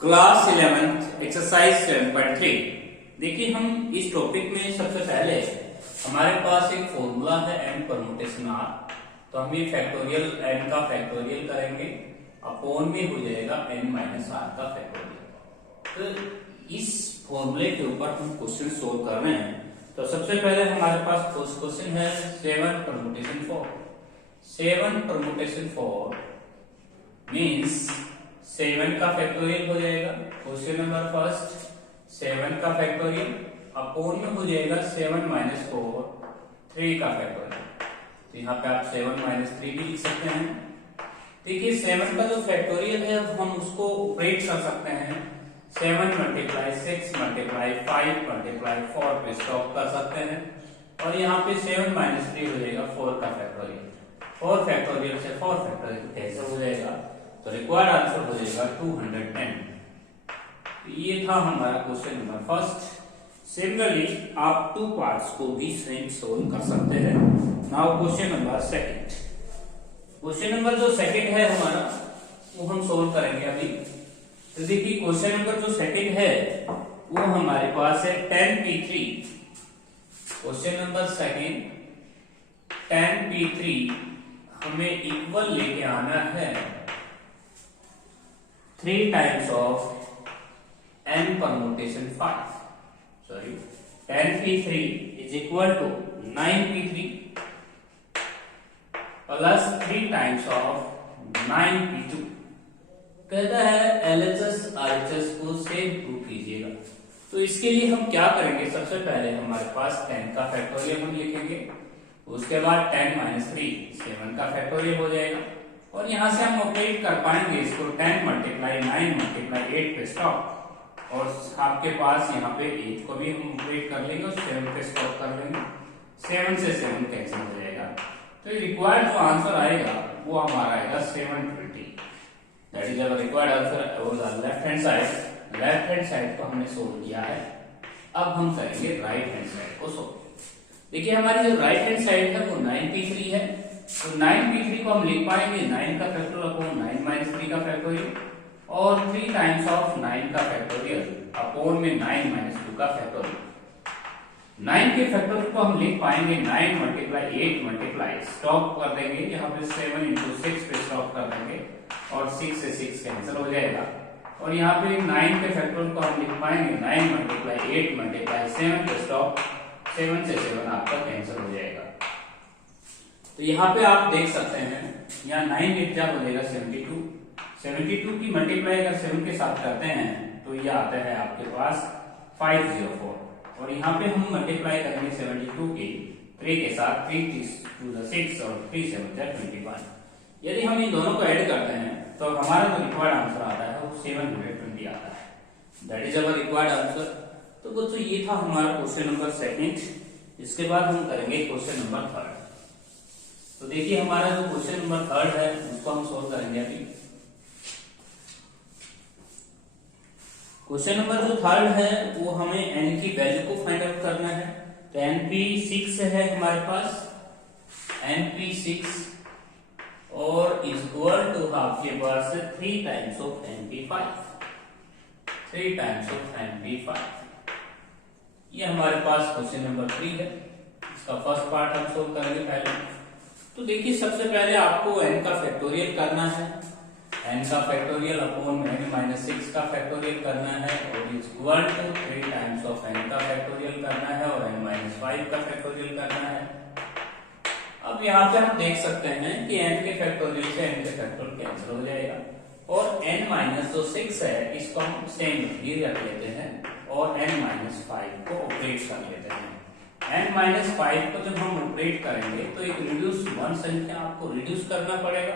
Class 11 exercise 7.3। देखिए हम इस टॉपिक में सबसे पहले हमारे पास एक फॉर्मूला है n परमुटेशन r, तो हम ये फैक्टोरियल n का फैक्टोरियल करेंगे अपॉन में हो जाएगा n माइनस r का फैक्टोरियल। तो इस फॉर्मूले के ऊपर हम क्वेश्चन सोल्व कर रहे हैं। तो सबसे पहले हमारे पास फर्स्ट क्वेश्चन है 7 परमुटेशन 4। 7 परमुटेशन 4 मीन्स 7 का फैक्टोरियल हो जाएगा। क्वेश्चन नंबर फर्स्ट 7 का फैक्टोरियल अपॉन में हो जाएगा 7 माइनस 4 3 का फैक्टोरियल। तो यहाँ पे आप 7 माइनस 3 भी लिख सकते हैं। देखिए 7 का जो फैक्टोरियल है हम उसको ऑपरेट कर सकते हैं 7 मल्टीप्लाई 6 मल्टीप्लाई 5 मल्टीप्लाई 4 पे स्टॉप कर सकते हैं। और यहाँ पे 7 माइनस 3 हो जाएगा 4 का फैक्टोरियल। 4 फैक्टोरियल से 4 फैक्टोरियल कैसे हो जाएगा, तो रिक्वायर्ड आंसर हो जाएगा 210। तो ये था हमारा क्वेश्चन नंबर फर्स्ट। सिमिलरली आप 2 पार्ट्स को भी सेम सोल्व कर सकते हैं। Now question number second. Question number जो सेकंड है हमारा वो हम सोल्व करेंगे अभी। तो देखिए क्वेश्चन नंबर जो सेकंड है वो हमारे पास है 10p3। Question number second 10p3 हमें इक्वल लेके आना है 3 times of n permutation 5। Sorry 10p3 is equal to 9p3 plus 3 times of 9p2। कहता है LHS RHS को सेम प्रूव कीजिएगा। तो इसके लिए हम क्या करेंगे, सबसे पहले हमारे पास 10 का फैक्टोरियल हम लिखेंगे, उसके बाद 10 माइनस 3 7 का फैक्टोरियल हो जाएगा। और यहां से हम ऑपरेट कर पाएंगे इसको 10 मल्टीप्लाई 9 मल्टीप्लाई 8 पे स्टॉप। और आपके पास यहाँ पे 8 को भी हम ऑपरेट कर लेंगे और 7 पे स्टॉप कर लेंगे। 7 से 7 कैंसिल हो जाएगा। तो रिक्वायर्ड जो आंसर आएगा वो हमारा आएगा 720। That is our required answer और the left hand side. Left hand side को हमने सोल्व किया है। अब हम करेंगे राइट हैंड साइड को सोल्व। देखिए हमारी जो राइट हैंड साइड है वो 9p3 है। तो 9p3 को हम लिख पाएंगे 9 का फैक्टोरियल अपॉन 9 माइनस 3 का फैक्टोरियल और 3 टाइम्स ऑफ 9 का फैक्टोरियल अपॉन में 9 माइनस 2 का फैक्टोरियल। 9 के फैक्टोरियल को हम लिख पाएंगे 9 मल्टीप्लाई 8 मल्टीप्लाई स्टॉप कर देंगे, यहाँ पे 7 इंटू 6 पे स्टॉप कर देंगे और 6 से 6 कैंसिल हो जाएगा। और यहाँ पे 9 के फैक्टोरियल को हम लिख पाएंगे 9 मल्टीप्लाई 8 मल्टीप्लाई 7 पे स्टॉप, 7 से 7 आपका कैंसिल हो जाएगा। तो यहाँ पे आप देख सकते हैं यहाँ 9 के क्या हो जाएगा 72। 72 की मल्टीप्लाई अगर 7 के साथ करते हैं तो ये आता है आपके पास 504। और यहाँ पे हम मल्टीप्लाई करेंगे 72 की 3 के साथ, 3 टू द 6 और 3 7 21। यदि हम इन दोनों को ऐड करते हैं तो हमारा जो रिक्वायर्ड आंसर आता है वो 720 आता है। That is our required answer. तो दोस्तों ये था हमारा क्वेश्चन नंबर सेकंड। इसके बाद हम करेंगे क्वेश्चन नंबर थर्ड। तो देखिए हमारा जो क्वेश्चन नंबर थर्ड है उसको हम सोल्व करेंगे अभी। क्वेश्चन नंबर जो थर्ड है वो हमें n की वैल्यू को फाइंड आउट करना है। तो np6 है हमारे पास, np6 और इक्वल टू आपके पास 3 times of np5। 3 times of np5 ये हमारे पास क्वेश्चन नंबर 3 है। इसका फर्स्ट पार्ट हम सोल्व करेंगे पहले। तो देखिए सबसे पहले आपको n का फैक्टोरियल करना है। n का फैक्टोरियल अपॉन n माइनस 6 का फैक्टोरियल करना है और equal to 3 times of n का फैक्टोरियल करना है और n माइनस 5 का फैक्टोरियल करना है। अब यहाँ पे हम देख सकते हैं कि n के फैक्टोरियल से n के फैक्टोरियल कैंसिल हो जाएगा और n माइनस जो 6 है इसको हम सेम ही रख लेते हैं और n माइनस 5 को ऑपरेट कर लेते हैं। n माइनस 5 को जब हम ऑपरेट करेंगे तो एक रिड्यूस 1 संख्या आपको रिड्यूस करना पड़ेगा,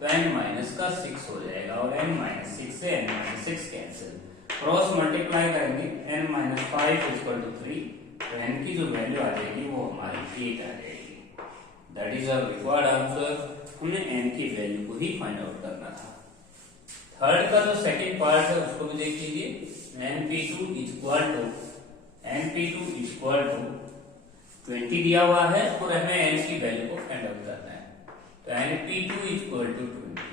तो n माइनस का 6 हो जाएगा और n माइनस 6 से n minus 6 cancel, cross multiply करेंगे n माइनस 5 इक्वल टू 3। तो n की जो वैल्यू आ जाएगी वो हमारी 8 आ जाएगी। That is our required answer. हमने n की वैल्यू को ही फाइंड आउट करना था। थर्ड का जो सेकंड पार्ट है उसको भी देख लीजिए। np2 इक्वल टू 20 दिया हुआ है और हमें n की वैल्यू को फाइंड आउट करना है। तो np2 इक्वल टू 20।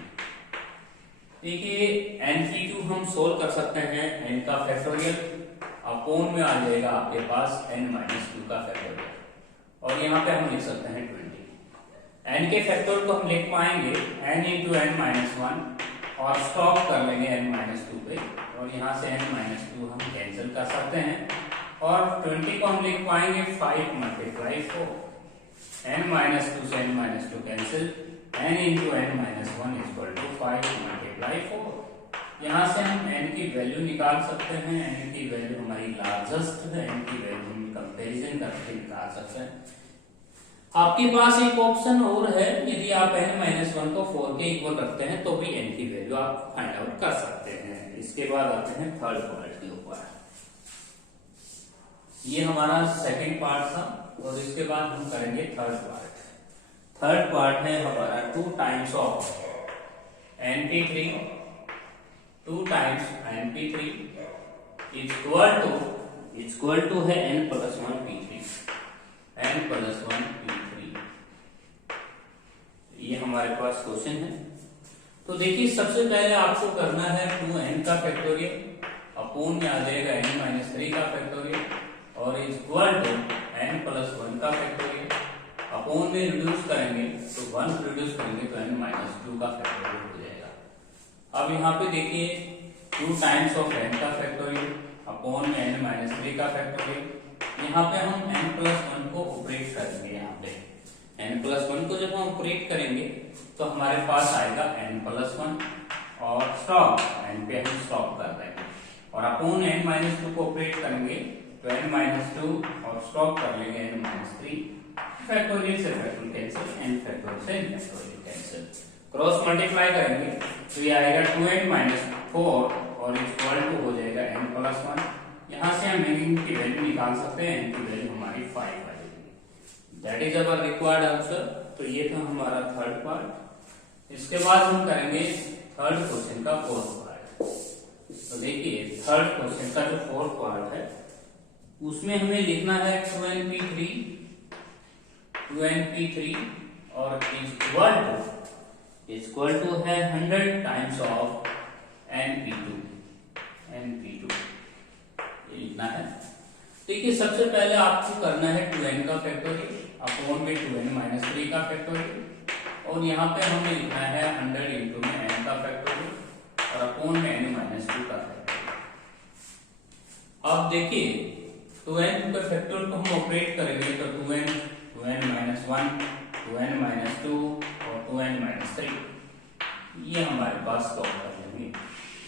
देखिए NP2 हम सोल्व कर सकते हैं n का फैक्टोरियल अपॉन में आ जाएगा आपके पास n-2 का फैक्टोरियल, और यहाँ पे हम लिख सकते हैं 20। n के फैक्टर को हम लिख पाएंगे n इंटू n-1 और स्टॉप कर लेंगे n-2 पे, और यहाँ से n-2 हम कैंसिल कर सकते हैं, और 20 को हम लिख पाएंगे 5 मल्टीप्लाई 4, n-2 से n-2 cancel, n into n-1 equal to 5 multiply 4। यहाँ से हम n की वैल्यू निकाल सकते हैं, n की वैल्यू हमारी लार्जेस्ट है, n की वैल्यू हम कंपैरिजन करके निकाल सकते हैं। आपके पास एक ऑप्शन और है, यदि आप n-1 को 4 के इक्वल रखते हैं तो भी n की वैल्यू आप फाइंड आउट कर सकते हैं। इसके बाद आते हैं थर्ड पार्ट के ऊपर। ये हमारा सेकंड पार्ट था, और इसके बाद हम करेंगे थर्ड पार्ट। थर्ड पार्ट है हमारा 2 times of NP3 equal to है n+1 P3, ये हमारे पास क्वेश्चन है। तो देखिए सबसे पहले आपको करना है 2n का फैक्टोरियल अपॉन में आ जाएगा n-3 का फैक्टोरियल, और इक्वल टू n+1 का फैक्टोरियल अपॉन में रिड्यूस करेंगे तो 1 रिड्यूस करेंगे तो n-2 का फैक्टोरियल हो जाएगा। अब यहाँ पे देखिए 2 टाइम्स ऑफ n का फैक्टोरियल अपॉन में n-3 का फैक्टोरियल, यहाँ पे हम n+1 को ऑपरेट करेंगे। यहाँ पे n+1 को जब हम ऑपरेट करेंगे तो हमारे पास आएगा n+1, और स्टॉप n पे हम स्टॉप कर देंगे, और अपॉन n-2 को ऑपरेट करेंगे तो n-2 और स्टॉप कर लेंगे n-3, फैक्टोरियल से फैक्टोरियल कैंसिल, n फैक्टोरियल से n factorial cancel, cross multiply करेंगे तो ये आएगा 2n-4 और इक्वल टू हो जाएगा n+1। यहाँ से हम n की वैल्यू निकाल सकते हैं, n की वैल्यू हमारी 5 आ जाएगी। That is our required answer. तो ये था हमारा थर्ड पार्ट। इसके बाद हम करेंगे थर्ड क्वेश्चन का फोर्थ पार्ट। तो देखिए थर्ड क्वेश्चन का जो फोर्थ पार्ट है उसमें हमें लिखना है 2np3 और इक्वल टू है 100 टाइम्स ऑफ np2 ये लिखना है। देखिए सबसे पहले आपको करना है 2n का फैक्टोरियल अपॉन में 2n-3 का फैक्टोरियल, और यहाँ पे हमें लिखना है 100 इंटू में n का फैक्टोरियल और अपॉन में n-2 का फैक्टोरियल। अब देखिए 2n का फैक्टोरियल को हम ऑपरेट करेंगे तो 2n-1 2n-2 और 2n-3 ये हमारे पास स्टॉप कर लेंगे,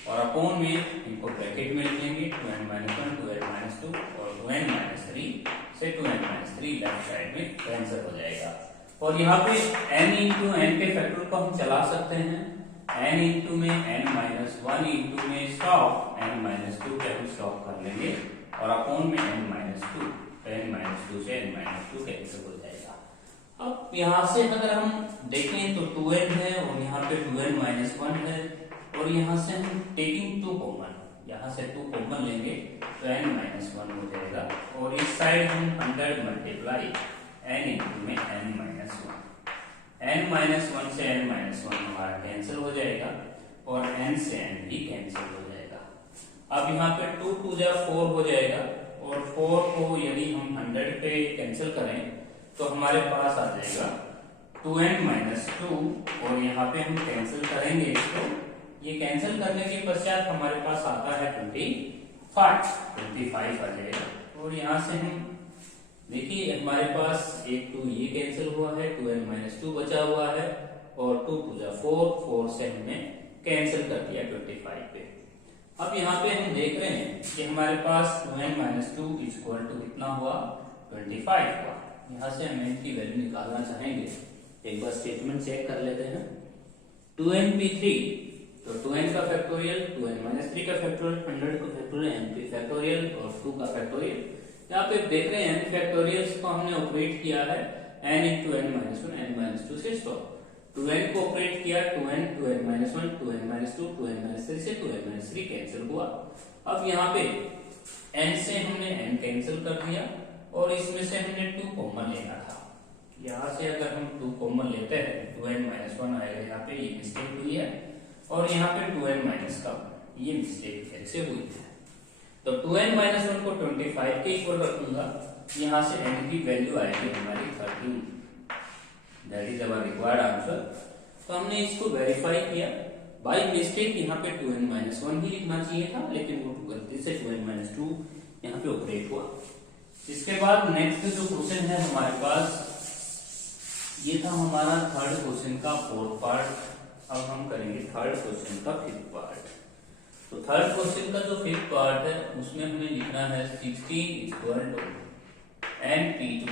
और अपॉन में इनको ब्रैकेट में लिख लेंगे 2n-1 2n-2 और 2n-3 से 2n-3 लेफ्ट साइड में कैंसिल हो जाएगा। और यहाँ पे n इंटू n के फैक्टर को हम चला सकते हैं, n इंटू में n-1 इंटू में स्टॉप n-2 पे हम स्टॉप कर लेंगे, और अपॉन में n-2 n-2 से n-2 कैंसिल हो जाएगा। अब यहाँ से अगर हम देखें तो 2n है और यहाँ पे 2n-1 है, और यहाँ से हम टेकिंग 2 कॉमन, यहाँ से 2 कॉमन लेंगे तो n-1 हो जाएगा, और इस साइड हम 100 मल्टीप्लाई n इंटू में n-1 से n-1 हमारा कैंसिल हो जाएगा, और n से n भी कैंसिल हो जाएगा। अब यहाँ पे 2 2 जा 4 हो जाएगा, और 4 को यदि हम 100 पे कैंसिल करें तो हमारे पास आ जाएगा 2n-2, और यहाँ पे हम कैंसिल करेंगे इसको, ये कैंसिल करने के पश्चात हमारे पास आता है 25 आ जाएगा। और यहाँ से हम देखिए हमारे पास एक 2 ये कैंसिल हुआ है, 2n-2 बचा हुआ है, और 2 2 जा 4 से हमने कैंसिल कर दिया 25 पे। अब यहाँ पे हम देख रहे हैं कि हमारे पास 2n-2 इक्वल टू कितना हुआ 25 हुआ। यहाँ से हम n की वैल्यू निकालना चाहेंगे, एक बार स्टेटमेंट चेक कर लेते हैं। 2np3 तो 2n का फैक्टोरियल 2n-3 का फैक्टोरियल 100 का फैक्टोरियल n फैक्टोरियल और 2 का फैक्टोरियल। यहाँ पे देख रहे हैं n फैक्टोरियल्स को हमने ऑपरेट किया है n इंटू n-1 n-2 से स्टॉप, 2n को ऑपरेट किया 2n 2n-1 2n-2 2n-3 से 2n-3 कैंसिल हुआ। अब यहाँ पे n से हमने n कैंसिल कर दिया, और इसमें से हमने 2 कॉमन लेना था। यहाँ से अगर हम 2 कॉमन लेते हैं 2n-1 आएगा, यहाँ पे ये मिस्टेक हुई है, और यहाँ पे 2n माइनस का ये मिस्टेक फिर से हुई है। तो 2n माइनस 1 को 25 के इक्वल रखूंगा, यहाँ से n की वैल्यू आएगी हमारी 13, that is our required answer. तो हमने इसको वेरीफाई किया, बाय मिस्टेक यहाँ पे 2n माइनस 1 ही लिखना चाहिए था, लेकिन वो गलती से 2n माइनस 2 यहाँ पे ऑपरेट हुआ। इसके बाद नेक्स्ट जो क्वेश्चन है हमारे पास, ये था हमारा थर्ड क्वेश्चन का फोर्थ पार्ट। अब हम करेंगे थर्ड क्वेश्चन का फिफ्थ पार्ट। तो थर्ड क्वेश्चन का जो फिफ्थ पार्ट है उसमें हमें लिखना है 16 equal to np2,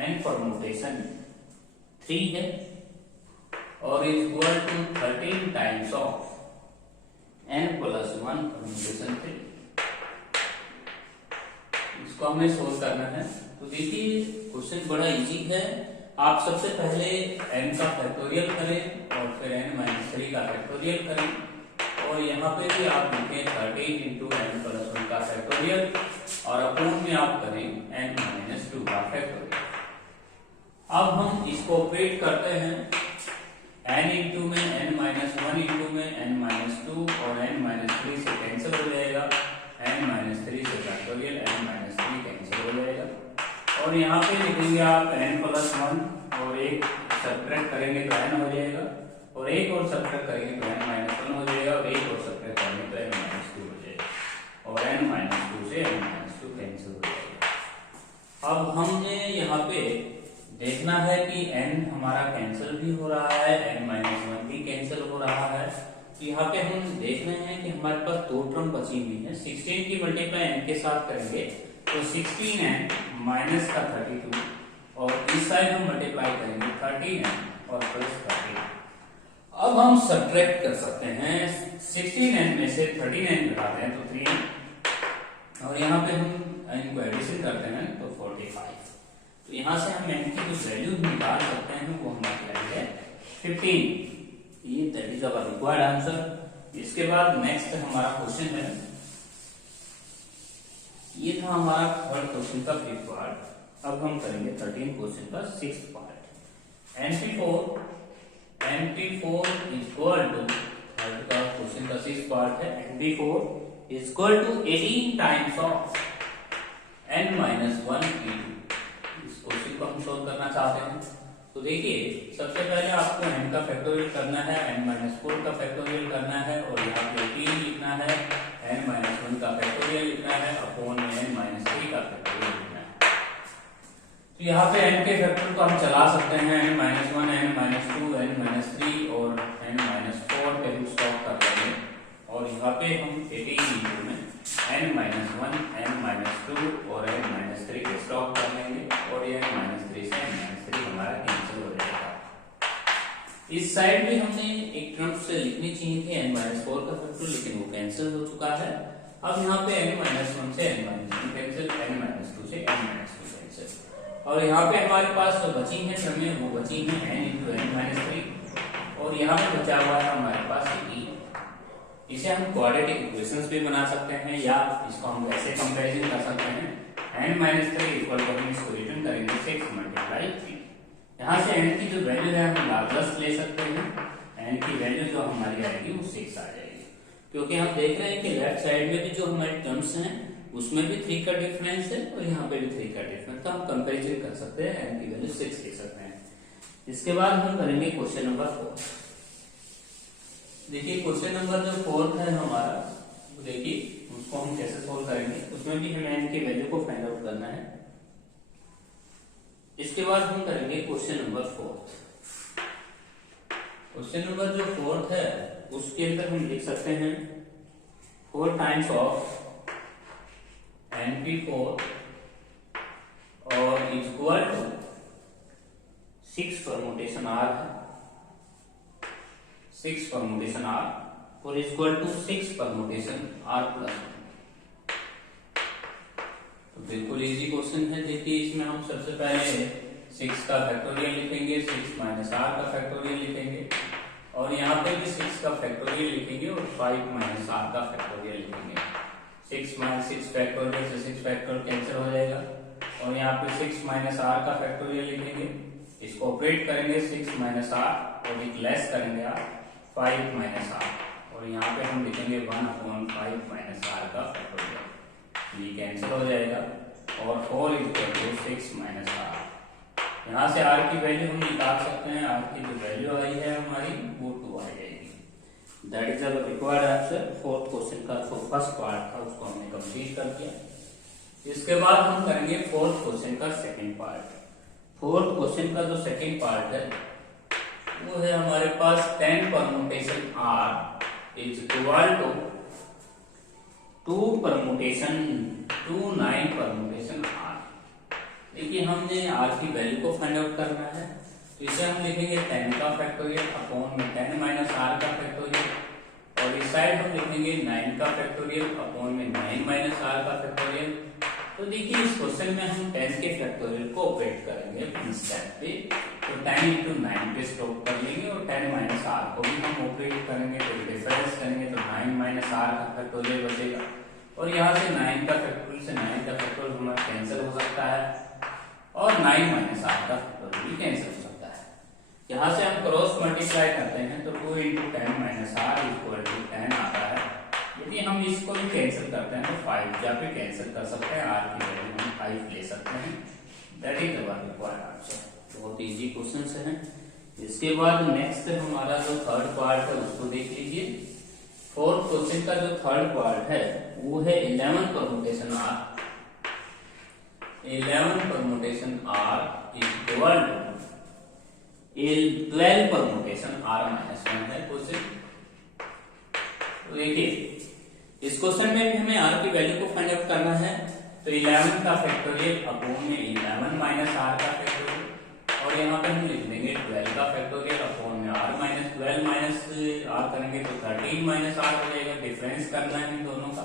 n permutation 3 है, और equal to 13 times of n plus 1 permutation 3। इसको हमें सोल्व करना है। तो देखिए क्वेश्चन बड़ा इजी है। आप सबसे पहले n का फैक्टोरियल करें और फिर n माइनस 3 का फैक्टोरियल करें, और यहाँ पे भी आप लिखें 13 इंटू n प्लस 1 का फैक्टोरियल, और अपोन में आप करें n माइनस 2 का फैक्टोरियल। अब हम इसको ऑपरेट करते हैं, n इंटू में n माइनस 1 इंटू में n माइनस 2 और n माइनस 3 से कैंसिल हो जाएगा, n माइनस 3 से फैक्टोरियल n माइनस 3 कैंसिल हो जाएगा, और यहाँ पे लिखेंगे आप n प्लस 1 और एक सब्ट्रैक्ट करेंगे तो n हो जाएगा, और एक और सब्ट्रैक्ट करेंगे तो n माइनस 1 हो जाएगा, और एक और सब्ट्रैक्ट करेंगे तो n माइनस 2 हो जाएगा, और n माइनस 2 से n माइनस 2 कैंसिल हो जाएगा। अब हमने यहाँ पे देखना है कि n हमारा कैंसिल भी हो रहा है, n माइनस 1 भी कैंसिल हो रहा है। तो यहाँ पे हम देख रहे हैं कि हमारे पास दो टर्म बची हुई है। 16 की मल्टीप्लाई n के साथ करेंगे तो 16n माइनस का 32, और इस साइड हम मल्टीप्लाई करेंगे 13n और प्लस 13। अब हम सब्ट्रैक्ट कर सकते हैं, 16n में से 13n घटाते हैं तो 3n, और यहाँ पे हम n को एडिशन करते हैं तो 45। तो यहाँ से हम n की जो वैल्यू निकाल सकते हैं वो हमारी वैल्यू है 15। ये that is our required answer. इसके बाद नेक्स्ट हमारा क्वेश्चन है, ये था हमारा थर्ड क्वेश्चन का फिफ्थ पार्ट। अब हम करेंगे 13 क्वेश्चन का sixth part. NP4 equal to, third का क्वेश्चन का सिक्स्थ पार्ट है, NP4 equal to 18 times of n minus 1 p2। इस क्वेश्चन को हम सोल्व करना चाहते हैं। तो देखिए सबसे पहले आपको n का फैक्टोरियल करना है, n माइनस 4 का फैक्टोरियल करना है, और यहाँ पे 18 लिखना है, n माइनस 1 का फैक्टोरियल लिखना है, अपॉन में n माइनस 3 का फैक्टोरियल लिखना है। तो यहाँ पे n के फैक्टर को हम चला सकते हैं, n minus 1, n minus 2, n minus 3 और n माइनस 4 पे हम स्टॉप कर लेंगे, और यहाँ पे हम 18 इंटू में n माइनस 1, n माइनस 2 और n माइनस 3 के स्टॉप कर लेंगे, और ये n माइनस 3 से n माइनस 3 हमारा कैंसिल हो जाएगा। इस साइड में हमने एक टर्म से लिखनी चाहिए थी n माइनस 4 का फैक्टर, लेकिन वो कैंसिल हो चुका है। अब यहाँ पे n माइनस 1 से n minus 1 cancel, n minus 2 से n माइनस 2 कैंसिल, और यहाँ पे हमारे पास जो बची है टर्में वो बची है n इंटू n माइनस 3, और यहाँ पे बचा हुआ है हमारे पास 18। इसे हम क्वाड्रेटिक इक्वेशंस भी बना सकते हैं, या इसको हम ऐसे कंपैरिजन कर सकते हैं, n माइनस 3 इक्वल टू, हम इसको रिटर्न करेंगे 6 मल्टीप्लाई 3। यहाँ से n की जो वैल्यू है हम लाप्लास ले सकते हैं, n की वैल्यू जो हमारी आएगी वो 6 आ जाएगी, क्योंकि हम देख रहे हैं कि लेफ्ट साइड में भी जो हमारे टर्म्स हैं उसमें भी 3 का डिफरेंस है, और यहाँ पे भी 3 का डिफरेंस, तो हम कंपैरिजन कर सकते हैं, n की वैल्यू 6 ले सकते हैं। इसके बाद हम करेंगे क्वेश्चन नंबर 4। देखिए क्वेश्चन नंबर जो 4 है हमारा, देखिए उसको हम कैसे सोल्व करेंगे, उसमें भी हमें n की वैल्यू को फाइंड आउट करना है। इसके बाद हम करेंगे क्वेश्चन नंबर 4। क्वेश्चन नंबर जो 4 है उसके अंदर हम लिख सकते हैं 4 टाइम्स ऑफ NP4 और इक्वल टू 6 परमुटेशन R है, 6 परमुटेशन R और equal to 6 permutation R plus 1। तो बिल्कुल इजी क्वेश्चन है। देखिए इसमें हम सबसे पहले 6 का फैक्टोरियल लिखेंगे, 6 माइनस R का फैक्टोरियल लिखेंगे, और यहाँ पे भी 6 का फैक्टोरियल लिखेंगे, और 5 माइनस R का फैक्टोरियल लिखेंगे। 6 माइनस 6 फैक्टोरियल से 6 फैक्टोरियल कैंसिल हो जाएगा, और यहाँ पे 6 माइनस R का फैक्टोरियल लिखेंगे, इसको ऑपरेट करेंगे 6 माइनस R और एक लेस करेंगे R, 5 माइनस आर, और यहाँ पे हम लिखेंगे 1/5 माइनस आर का फैक्टोरियल, ये कैंसिल हो जाएगा, और 4 इक्वल टू 6 माइनस आर। यहाँ से आर की वैल्यू हम निकाल सकते हैं, आर की जो वैल्यू आई है हमारी वो 2 आ जाएगी। That is our required answer. Fourth question का जो फर्स्ट पार्ट था उसको हमने कंप्लीट कर दिया। इसके बाद हम करेंगे फोर्थ क्वेश्चन का सेकंड पार्ट। फोर्थ क्वेश्चन का जो सेकंड पार्ट है वो है हमारे पास 10 permutation R is equal to 2 permutation 9 permutation R. देखिए हमने आर की वैल्यू को फाइंड आउट करना है, तो इसे हम लिखेंगे 10 का फैक्टोरियल अपॉन में 10 माइनस आर का फैक्टोरियल, और इस साइड हम लिखेंगे 9 का फैक्टोरियल अपॉन में 9 माइनस आर का फैक्टोरियल। तो देखिए इस क्वेश्चन में हम 10 के फैक्टोरियल को ऑपरेट करेंगे अपनी स्टेप पे, तो 10 into 9 पे स्टॉप कर लेंगे, और 10 माइनस आर को भी हम ऑपरेट करेंगे, तो डिफरेंस करेंगे तो 9 माइनस आर का फैक्टोरियल बचेगा, और यहाँ से 9 का फैक्टोरियल से 9 का फैक्टोरियल हमारा कैंसिल हो सकता है, और 9 माइनस आर का फैक्टोरियल भी कैंसिल हो सकता है। यहाँ से हम क्रॉस मल्टीप्लाई करते हैं तो 2 into 10 minus R equal to 10 आता है। यदि हम इसको भी कैंसिल करते हैं तो 5 या फिर कैंसिल कर सकते हैं, आर की वैल्यू हम 5 ले सकते हैं। That is our required answer. बहुत इजी क्वेश्चन है। इसके बाद नेक्स्ट हमारा जो थर्ड पार्ट है उसको देख लीजिए। फोर्थ क्वेश्चन का जो थर्ड पार्ट है वो है 11 permutation R. 11 permutation R is equal to 12 permutation R minus 1 है क्वेश्चन। तो देखिए इस क्वेश्चन में भी हमें आर की वैल्यू को फाइंड आउट करना है, तो 11 का फैक्टोरियल अपॉन में 11 माइनस आर का फैक्टोरियल, और यहाँ पे हम लिख देंगे 12 का फैक्टोरियल अपॉन में आर माइनस 12 माइनस आर करेंगे तो 13 माइनस आर हो जाएगा। डिफरेंस करना है इन दोनों का।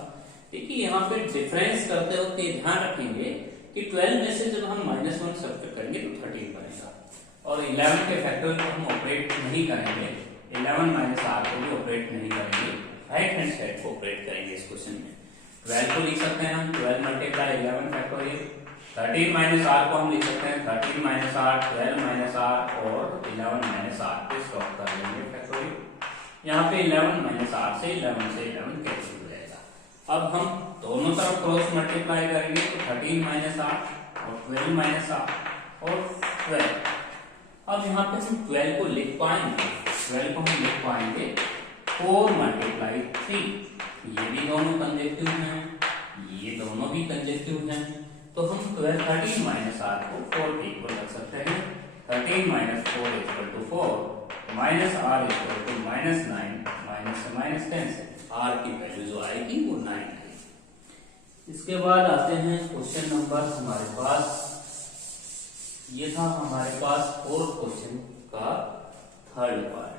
देखिए यहाँ पे डिफरेंस करते वक्त ध्यान रखेंगे कि 12 में से जब हम -1 सब्ट्रैक्ट करेंगे तो 13 बनेगा, और 11 के फैक्टोरियल को हम ऑपरेट नहीं करेंगे, 11 माइनस आर को भी ऑपरेट नहीं करेंगे, राइट हैंड साइड को ऑपरेट करेंगे इस क्वेश्चन में। 12 को लिख सकते हैं हम 12 मल्टीप्लाई 11 फैक्टोरियल, 13 माइनस आर को हम लिख सकते हैं 13 माइनस आर, 12 माइनस आर और 11 माइनस आर पे स्टॉप कर लेंगे फैक्टोरियल। यहाँ पे 11 माइनस आर से 11 कैंसिल हो जाएगा। अब हम दोनों तरफ क्रॉस मल्टीप्लाई करेंगे तो 13 माइनस आर और 12 माइनस आर और 12। अब यहाँ पे हम 12 को लिख पाएंगे, 12 को हम लिख पाएंगे 4 मल्टीप्लाई 3। ये भी दोनों कंजेक्टिव हैं, ये दोनों भी कंजेक्टिव हैं, तो हम 13 माइनस आर को 4 के इक्वल रख सकते हैं। 13 minus 4 equal to 4 minus R equal to -9, minus से माइनस कैंसिल, आर की वैल्यू जो आएगी वो 9 है। इसके बाद आते हैं क्वेश्चन नंबर हमारे पास, ये था हमारे पास फोर्थ क्वेश्चन का थर्ड पार्ट।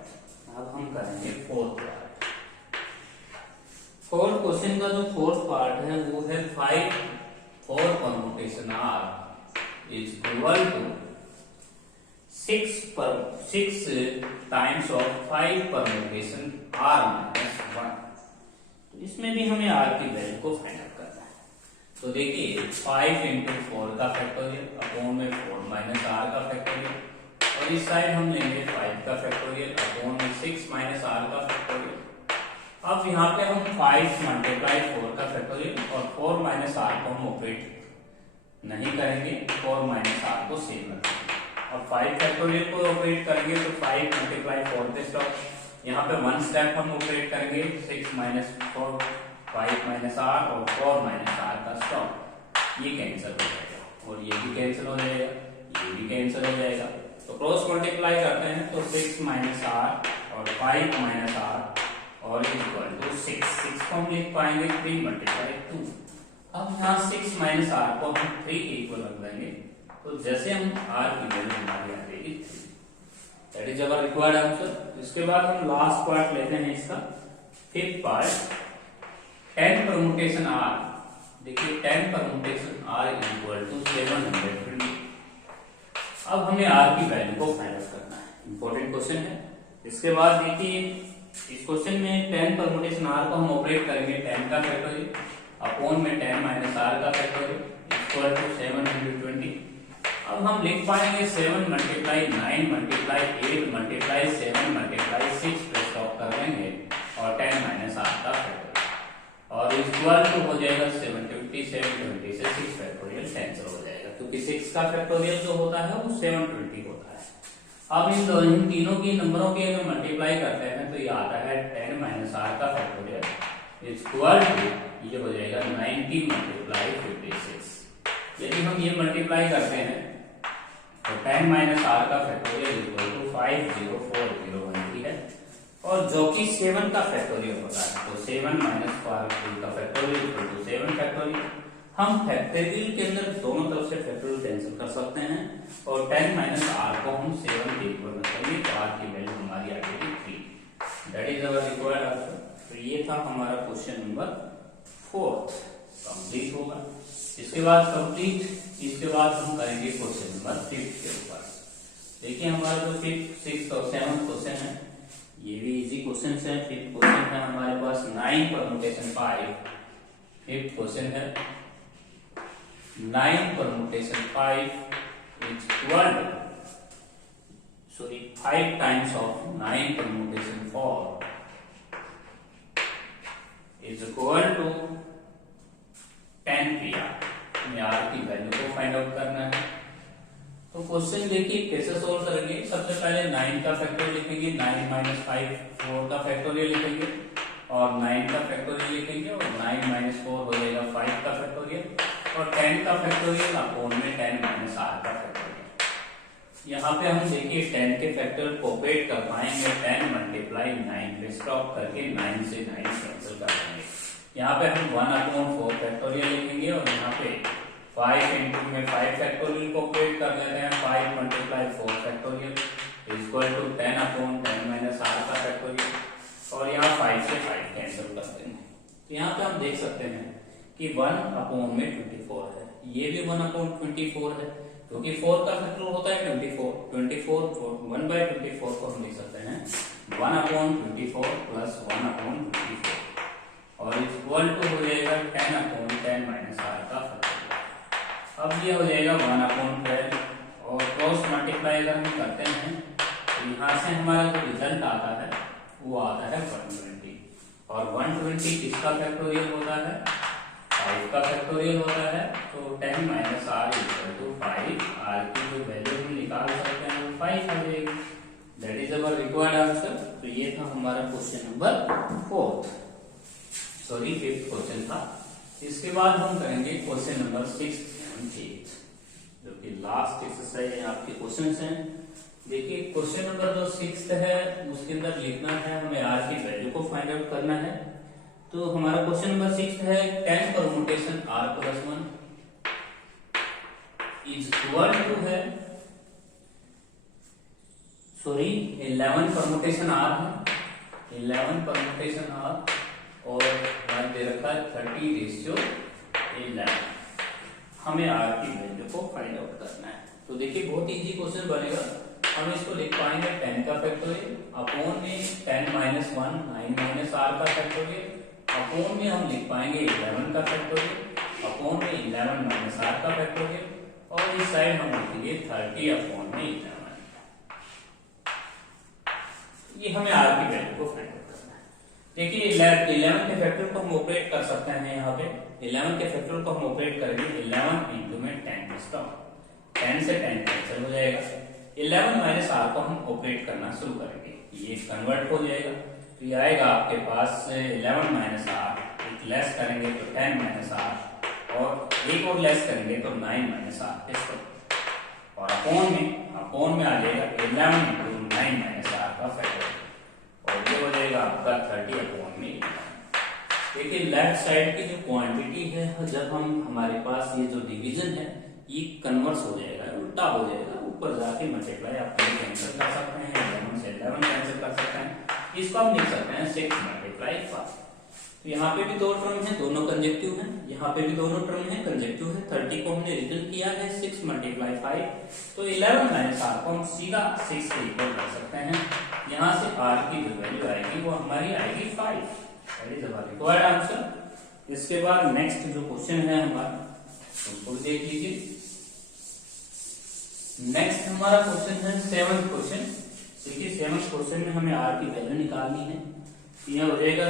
अब हम करेंगे फोर्थ पार्ट। फोर्थ क्वेश्चन का जो फोर्थ पार्ट है वो है 4 permutation R is equal to 6 times of 5 permutation R minus 1। तो इसमें भी हमें आर की वैल्यू को फाइंड आउट करना है। तो देखिए 5 into 4 का फैक्टोरियल अपॉन में 4 माइनस आर का फैक्टोरियल, और इस साइड हम लेंगे 5 का फैक्टोरियल अपॉन में 6 माइनस आर का फैक्टोरियल। अब यहाँ पे हम 5 मल्टीप्लाई 4 का फैक्टोरियल और 4 माइनस आर को हम ऑपरेट नहीं करेंगे, 4 माइनस आर को सेव रखेंगे, और 5 फैक्टोरियल को ऑपरेट करेंगे तो 5 मल्टीप्लाई 4 पे स्टॉप। यहाँ पे 1 स्टेप हम ऑपरेट करेंगे 6 माइनस 4, 5 माइनस आर और 4 माइनस आर का स्टॉप। ये कैंसिल हो जाएगा, और ये भी कैंसिल हो जाएगा, ये भी कैंसिल हो जाएगा। तो क्रॉस मल्टीप्लाई करते हैं तो 6 माइनस आर और 5 माइनस आर और इक्वल टू 6 को हम लिख पाएंगे 3 मल्टीप्लाई 2। अब यहाँ 6 माइनस आर को हम 3 के इक्वल रख देंगे, तो जैसे हम आर की वैल्यू हमारी आ जाएगी 3। That is our required answer. इसके बाद हम लास्ट पार्ट लेते हैं इसका, फिफ्थ पार्ट 10 परमुटेशन आर। देखिए 10 परमुटेशन आर इक्वल टू 720। अब हमें आर की वैल्यू को फाइंड आउट करना है, इंपॉर्टेंट क्वेश्चन है। इसके बाद देखिए इस क्वेश्चन में 10 परमुटेशन आर को हम ऑपरेट करेंगे 10 का फैक्टोरियल अपॉन में 10 माइनस आर का फैक्टोरियल इक्वल टू 720। अब हम लिख पाएंगे 7 मल्टीप्लाई 9 मल्टीप्लाई 8 मल्टीप्लाई 7 मल्टीप्लाई 6 पे स्टॉप कर 56 का फैक्टोरियल जो होता है वो 720 होता है। अब इन तीनों की नंबरों की अगर मल्टीप्लाई करते हैं तो ये आता है 10 माइनस आर का फैक्टोरियल इक्वल टू, ये हो जाएगा 90 मल्टीप्लाई 56। यदि हम ये मल्टीप्लाई करते हैं तो 10 माइनस आर का फैक्टोरियल इक्वल टू 50401 है, और जो कि 7 का फैक्टोरियल होता है तो 7 माइनस का फैक्टोरियल इक्वल टू 7 फैक्टोरियल। हम फैक्टोरियल के अंदर दोनों तरफ से फैक्टोरियल कैंसिल कर सकते हैं, और 10 माइनस आर को हम 7 के इक्वल रखेंगे तो आर की वैल्यू हमारी आ जाएगी 3। That is our required answer. तो ये था हमारा क्वेश्चन नंबर 4 कंप्लीट होगा। इसके बाद हम करेंगे क्वेश्चन नंबर 5 के ऊपर। देखिए हमारा जो 5th, 6th और 7th क्वेश्चन है ये भी इजी क्वेश्चन है। 5th क्वेश्चन है हमारे पास 9 परमुटेशन 5। 5th क्वेश्चन है 9 permutation 5 is equal to 5 times of 9 permutation 4 is equal to 10 PR। हमें आर की वैल्यू को फाइंड आउट करना है। तो क्वेश्चन देखिए कैसे सोल्व करेंगे। सबसे पहले 9 का फैक्टोरियल लिखेंगे, 9 माइनस 5 4 का फैक्टोरियल लिखेंगे, और 9 का फैक्टोरियल लिखेंगे, और 9 माइनस 4 हो जाएगा 5 का फैक्टोरियल, और 10 का फैक्टोरियल अपॉन में 10 माइनस आर का फैक्टोरियल। यहाँ पे हम देखिए 10 के फैक्टोरियल को ऑपरेट कर पाएंगे 10 मल्टीप्लाई 9 पे स्टॉप करके 9 से 9 कैंसिल कर देंगे। यहाँ पे हम 1/4 फैक्टोरियल लिखेंगे, और यहाँ पे 5 इंटू में 5 फैक्टोरियल को ऑपरेट कर लेते हैं 5 multiply 4 factorial equal to 10/10 minus R का फैक्टोरियल, और यहाँ 5 से 5 कैंसिल कर देंगे। तो यहाँ पे हम देख सकते हैं कि 1/24 है, ये भी 1/24 है, क्योंकि 4 का फैक्टोरियल होता है 24 1/24 को हम लिख सकते हैं 1/24 प्लस 1/24, और इक्वल टू हो जाएगा 10/10 माइनस आर का फैक्टोरियल। अब ये हो जाएगा 1/12, और क्रॉस मल्टीप्लाई अगर हम करते हैं तो यहाँ से हमारा जो रिजल्ट आता है वो आता है 120, और 120 किसका फैक्टोरियल होता है 5 का फैक्टोरियल होता है। तो 10 minus R equal to 5, R की जो वैल्यू हम निकाल सकते हैं वो 5 आ जाएगी। That is our required answer. तो ये था हमारा क्वेश्चन नंबर 5th क्वेश्चन था। इसके बाद हम करेंगे क्वेश्चन नंबर 6 एंड 8, जो कि लास्ट एक्सरसाइज है आपके क्वेश्चंस हैं। देखिए क्वेश्चन नंबर जो 6 है उसके अंदर लिखना है हमें आर की वैल्यू को फाइंड आउट करना है। तो हमारा क्वेश्चन नंबर 6 है 10 permutation r plus 1 is equal to है 11 परमुटेशन आर है, 11 परमुटेशन आर, और दे रखा है 30:11। हमें आर की वैल्यू को फाइंड आउट करना है। तो देखिए बहुत इजी क्वेश्चन बनेगा। हम इसको लिख पाएंगे 10 का फैक्टोरियल अपॉन में 10 माइनस 1 9 माइनस आर का फैक्टोरियल, अपॉन में हम लिख पाएंगे 11 का फैक्टोरियल अपॉन में 11 माइनस आर का फैक्टोरियल, और इस साइड हम लिखेंगे 30 अपॉन में 11। ये हमें आर की वैल्यू को फाइंड आउट करना है। देखिए 11 के फैक्टोरियल को हम ऑपरेट कर सकते हैं। यहाँ पे 11 के फैक्टोरियल को हम ऑपरेट करेंगे 11 इंटू में 10 स्टॉप 10 से 10 कैंसिल हो जाएगा। 11 माइनस आर को हम ऑपरेट करना शुरू करेंगे, ये कन्वर्ट हो जाएगा। तो ये आएगा आपके पास 11 माइनस आर, एक लेस करेंगे तो 10 माइनस आर, और एक और लेस करेंगे तो 9 माइनस आर स्टॉप, और अपॉन में आ जाएगा 11 इंटू 9 माइनस आर का फैक्टोरियल, और ये हो जाएगा आपका 30 अपॉन में 11। देखिए लेफ्ट साइड की जो क्वांटिटी है, जब हम हमारे पास ये जो डिवीजन है ये कन्वर्स हो जाएगा, उल्टा हो जाएगा, ऊपर जाके मल्टीप्लाई आप कैंसिल कर सकते हैं, 11 से 11 कैंसिल कर सकते हैं। इसको हम लिख सकते हैं 6 मल्टीप्लाई 5। तो यहाँ पे भी दो टर्म है, दोनों कंजेक्टिव हैं, यहाँ पे भी दोनों टर्म है कंजेक्टिव है। 30 को हमने रिटर्न किया है 6 मल्टीप्लाई 5, तो 11 माइनस आर को हम सीधा 6 के इक्वल कर सकते हैं। यहाँ से आर की जो वैल्यू आएगी वो हमारी आएगी 5। That is our required answer. इसके बाद नेक्स्ट जो क्वेश्चन है हमारा उसको देख लीजिए। नेक्स्ट हमारा क्वेश्चन है 7th क्वेश्चन। देखिए 7th क्वेश्चन में हमें आर की वैल्यू निकालनी है। यह हो जाएगा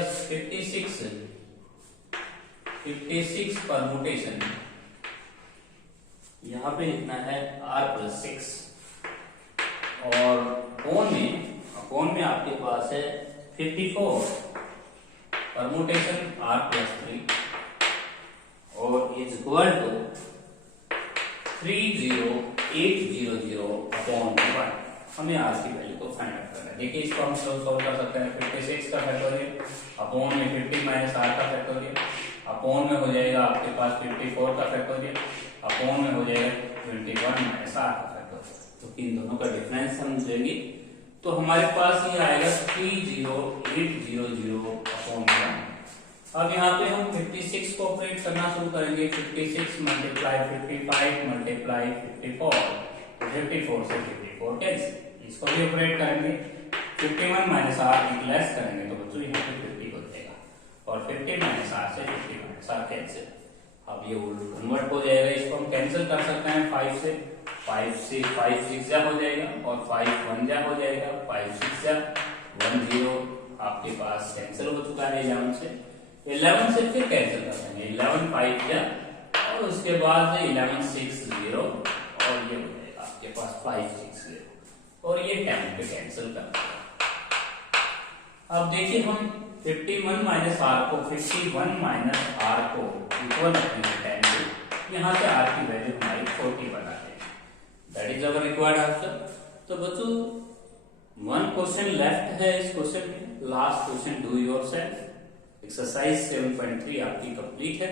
56 परमुटेशन यहाँ पे लिखना है r+6 और अपॉन में आपके पास है 54 परमुटेशन r+3 और इज इक्वल टू 30800 अपॉन 1। हमें r की वैल्यू को फाइंड आउट करना है। देखिए इसको हम सॉल्व कर सकते हैं। 56 का फैक्टोरियल अपॉन में 50 माइनस r का फैक्टोरियल अपॉन में हो जाएगा आपके पास 54 का फैक्टोरियल अपॉन में हो जाएगा 21 माइनस r का फैक्टोरियल। तो इन दोनों का डिफरेंस हम लेंगे तो हमारे पास ये आएगा 30800 अपॉन 1। अब यहाँ पे हम 56 को ऑपरेट करना शुरू करेंगे। 56 मल्टीप्लाई 55 मल्टीप्लाई 54 54 से 54 कैंसिल। इसको भी ऑपरेट करेंगे 51 माइनस r लेस करेंगे तो बच्चों यहाँ पे 50 हो जाएगा और 50 माइनस r से 50 माइनस r कैंसिल। अब ये कन्वर्ट हो जाएगा। इसको हम कैंसिल कर सकते हैं 5 से 5 6 जा हो जाएगा और 5 1 जा हो जाएगा। 5 6 जा 1 0 आपके पास कैंसिल हो चुका है 11 से। 11 से फिर कैंसिल कर देंगे 11 5 जा और उसके बाद 11 6 0 और ये हो जाएगा आपके पास 5 6 0 और ये 10 पे कैंसिल कर देंगे। अब देखिए हम 51 माइनस r को 51 माइनस r को इक्वल रखेंगे 10 के। यहाँ से r की वैल्यू हमारी 40 बनाते हैं। That is our required answer. तो बच्चों वन क्वेश्चन लेफ्ट है इस क्वेश्चन में। Last question do yourself. Exercise 7.3 आपकी कंप्लीट है।